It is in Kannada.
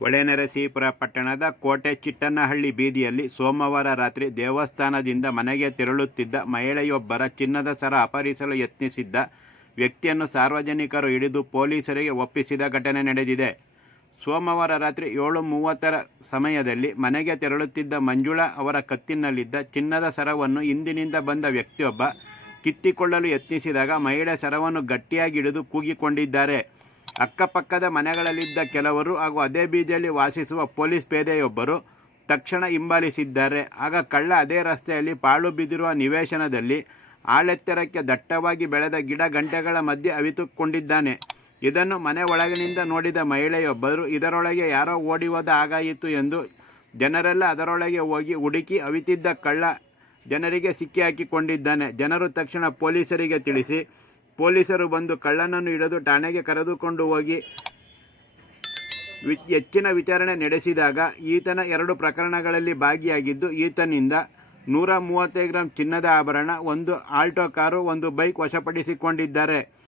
ಹೊಳೆನರಸೀಪುರ ಪಟ್ಟಣದ ಕೋಟೆ ಚಿಟ್ಟನಹಳ್ಳಿ ಬೀದಿಯಲ್ಲಿ ಸೋಮವಾರ ರಾತ್ರಿ ದೇವಸ್ಥಾನದಿಂದ ಮನೆಗೆ ತೆರಳುತ್ತಿದ್ದ ಮಹಿಳೆಯೊಬ್ಬರ ಚಿನ್ನದ ಸರ ಅಪಹರಿಸಲು ಯತ್ನಿಸಿದ್ದ ವ್ಯಕ್ತಿಯನ್ನು ಸಾರ್ವಜನಿಕರು ಹಿಡಿದು ಪೊಲೀಸರಿಗೆ ಒಪ್ಪಿಸಿದ ಘಟನೆ ನಡೆದಿದೆ. ಸೋಮವಾರ ರಾತ್ರಿ 7:30 ಸಮಯದಲ್ಲಿ ಮನೆಗೆ ತೆರಳುತ್ತಿದ್ದ ಮಂಜುಳಾ ಅವರ ಕತ್ತಿನಲ್ಲಿದ್ದ ಚಿನ್ನದ ಸರವನ್ನು ಹಿಂದಿನಿಂದ ಬಂದ ವ್ಯಕ್ತಿಯೊಬ್ಬ ಕಿತ್ತಿಕೊಳ್ಳಲು ಯತ್ನಿಸಿದಾಗ ಮಹಿಳೆ ಸರವನ್ನು ಗಟ್ಟಿಯಾಗಿ ಹಿಡಿದು ಕೂಗಿಕೊಂಡಿದ್ದಾರೆ. ಅಕ್ಕಪಕ್ಕದ ಮನೆಗಳಲ್ಲಿದ್ದ ಕೆಲವರು ಹಾಗೂ ಅದೇ ಬೀದಿಯಲ್ಲಿ ವಾಸಿಸುವ ಪೊಲೀಸ್ ಪೇದೆಯೊಬ್ಬರು ತಕ್ಷಣ ಹಿಂಬಾಲಿಸಿದ್ದಾರೆ. ಆಗ ಕಳ್ಳ ಅದೇ ರಸ್ತೆಯಲ್ಲಿ ಪಾಳು ಬಿದ್ದಿರುವ ನಿವೇಶನದಲ್ಲಿ ಆಳೆತ್ತರಕ್ಕೆ ದಟ್ಟವಾಗಿ ಬೆಳೆದ ಗಿಡ ಗಂಟೆಗಳ ಮಧ್ಯೆ ಅವಿತುಕೊಂಡಿದ್ದಾನೆ. ಇದನ್ನು ಮನೆ ಒಳಗಿನಿಂದ ನೋಡಿದ ಮಹಿಳೆಯೊಬ್ಬರು ಇದರೊಳಗೆ ಯಾರೋ ಓಡಿ ಹೋದ ಹಾಗಾಯಿತು ಎಂದು ಜನರೆಲ್ಲ ಅದರೊಳಗೆ ಹೋಗಿ ಹುಡುಕಿ ಅವಿತಿದ್ದ ಕಳ್ಳ ಜನರಿಗೆ ಸಿಕ್ಕಿ ಹಾಕಿಕೊಂಡಿದ್ದಾನೆ. ಜನರು ತಕ್ಷಣ ಪೊಲೀಸರಿಗೆ ತಿಳಿಸಿ ಪೊಲೀಸರು ಬಂದು ಕಳ್ಳನನ್ನು ಹಿಡಿದು ಠಾಣೆಗೆ ಕರೆದುಕೊಂಡು ಹೋಗಿ ಹೆಚ್ಚಿನ ವಿಚಾರಣೆ ನಡೆಸಿದಾಗ ಈತನ 2 ಪ್ರಕರಣಗಳಲ್ಲಿ ಭಾಗಿಯಾಗಿದ್ದು ಈತನಿಂದ 135 ಗ್ರಾಂ ಚಿನ್ನದ ಆಭರಣ, 1 ಆಲ್ಟೋ ಕಾರು, 1 ಬೈಕ್ ವಶಪಡಿಸಿಕೊಂಡಿದ್ದಾರೆ.